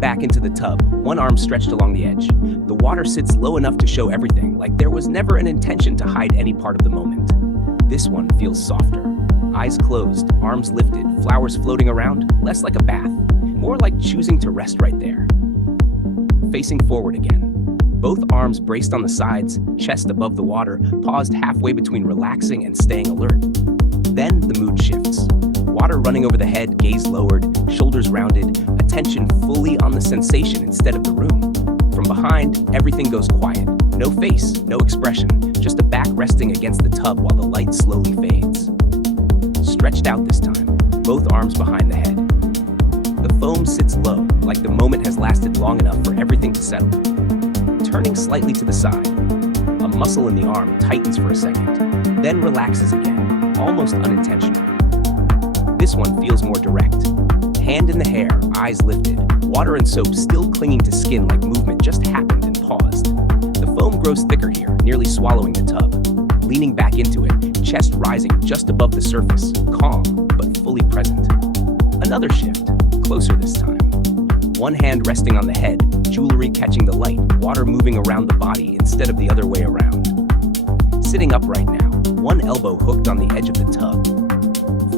back into the tub, one arm stretched along the edge. The water sits low enough to show everything, like there was never an intention to hide any part of the moment. This one feels softer. Eyes closed, arms lifted, flowers floating around, less like a bath, more like choosing to rest right there. Facing forward again. Both arms braced on the sides, chest above the water, paused halfway between relaxing and staying alert. Then the mood shifts. Water running over the head, gaze lowered, shoulders rounded, attention fully on the sensation instead of the room. From behind, everything goes quiet. No face, no expression, just a back resting against the tub while the light slowly fades. Stretched out this time, both arms behind the head. The foam sits low, like the moment has lasted long enough for everything to settle. Turning slightly to the side, a muscle in the arm tightens for a second, then relaxes again, almost unintentional. This one feels more direct. Hand in the hair, eyes lifted, water and soap still clinging to skin like movement just happened and paused. The foam grows thicker here, nearly swallowing the tub. Leaning back into it, chest rising just above the surface, calm but fully present. Another shift, closer this time. One hand resting on the head, jewelry catching the light, water moving around the body instead of the other way around. Sitting upright now, one elbow hooked on the edge of the tub.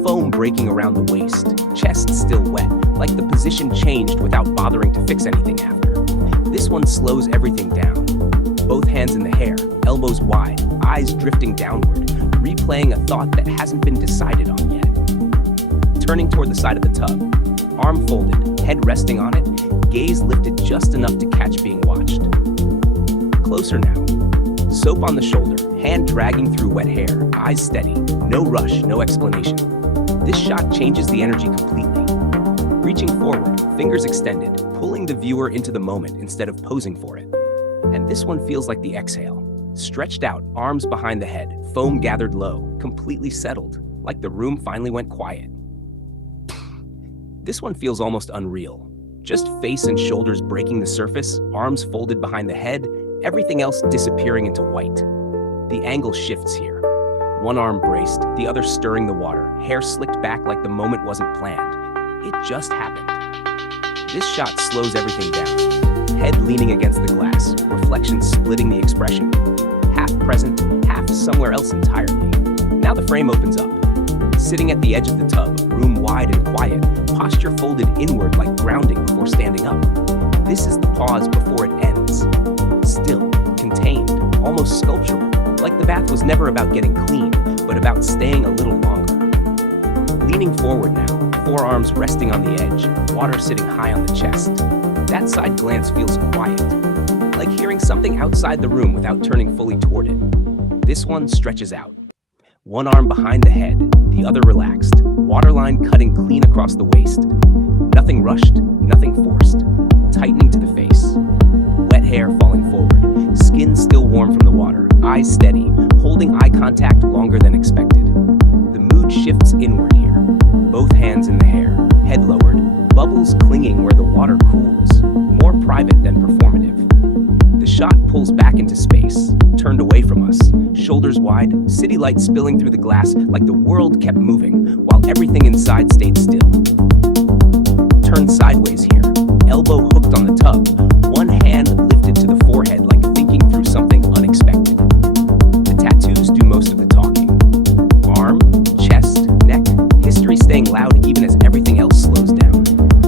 Foam breaking around the waist, chest still wet, like the position changed without bothering to fix anything after. This one slows everything down. Both hands in the hair, elbows wide, eyes drifting downward, replaying a thought that hasn't been decided on yet. Turning toward the side of the tub, arm folded, head resting on it, gaze lifted just enough to catch being watched. Closer now. Soap on the shoulder, hand dragging through wet hair, eyes steady, no rush, no explanation. This shot changes the energy completely. Reaching forward, fingers extended, pulling the viewer into the moment instead of posing for it. And this one feels like the exhale. Stretched out, arms behind the head, foam gathered low, completely settled, like the room finally went quiet. This one feels almost unreal. Just face and shoulders breaking the surface, arms folded behind the head, everything else disappearing into white. The angle shifts here. One arm braced, the other stirring the water, hair slicked back like the moment wasn't planned. It just happened. This shot slows everything down. Head leaning against the glass, reflection splitting the expression. Half present, half somewhere else entirely. Now the frame opens up. Sitting at the edge of the tub, room wide and quiet, posture folded inward like grounding before standing up. This is the pause before it ends. Still, contained, almost sculptural, like the bath was never about getting clean, but about staying a little longer. Leaning forward now, forearms resting on the edge, water sitting high on the chest. That side glance feels quiet, like hearing something outside the room without turning fully toward it. This one stretches out. One arm behind the head, the other relaxed, waterline cutting clean across the waist. Nothing rushed, nothing forced, tightening to the face. Wet hair falling forward, skin still warm from the water, eyes steady, holding eye contact longer than expected. The mood shifts inward here, both hands in the hair, head lowered, bubbles clinging where the water cools, more private than performative. The shot pulls back into space, turned away from us, shoulders wide, city lights spilling through the glass like the world kept moving while everything inside stayed still. Turned sideways here, elbow hooked on the tub, one hand lifted to the forehead like thinking through something unexpected. The tattoos do most of the talking. Arm, chest, neck, history staying loud even as everything else slows down.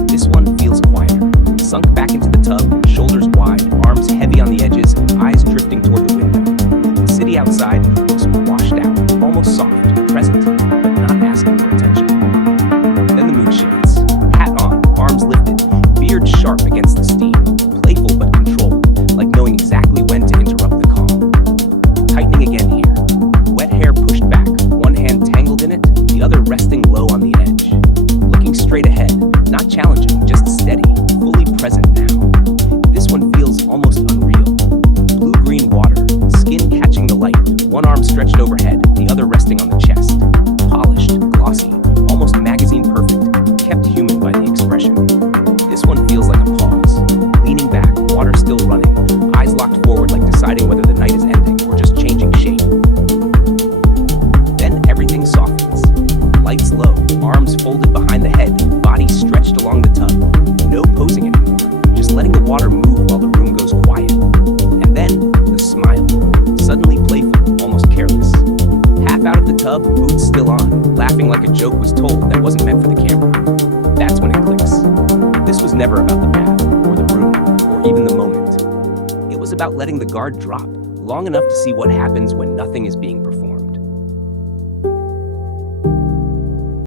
This one feels quieter, sunk back into the tub, shoulders wide, arms heavy on the edges, eyes drifting toward the window. The city outside looks washed out, almost soft, present, but not asking for attention. Then the mood shifts. Hat on, arms lifted, beard sharp against the steam, playful but controlled, like knowing exactly when to interrupt the calm. Tightening again here. Wet hair pushed back, one hand tangled in it, the other resting low on the edge. Looking straight ahead, not challenging, just steady, fully present now. This one feels almost unreal. Blue-green water, skin catching the light, one arm stretched overhead, the other resting on the chest. Polished, glossy, almost magazine perfect, kept human by the expression. This one feels like a pause. Leaning back, water still running, eyes locked forward like deciding whether the night is ending or just changing shape. Then everything softens. Lights low, arms folded behind the head, body stretched along the tub. No posing anymore. water move while the room goes quiet. And then, the smile. Suddenly playful, almost careless. Half out of the tub, boots still on, laughing like a joke was told that wasn't meant for the camera. That's when it clicks. This was never about the bath, or the room, or even the moment. It was about letting the guard drop, long enough to see what happens when nothing is being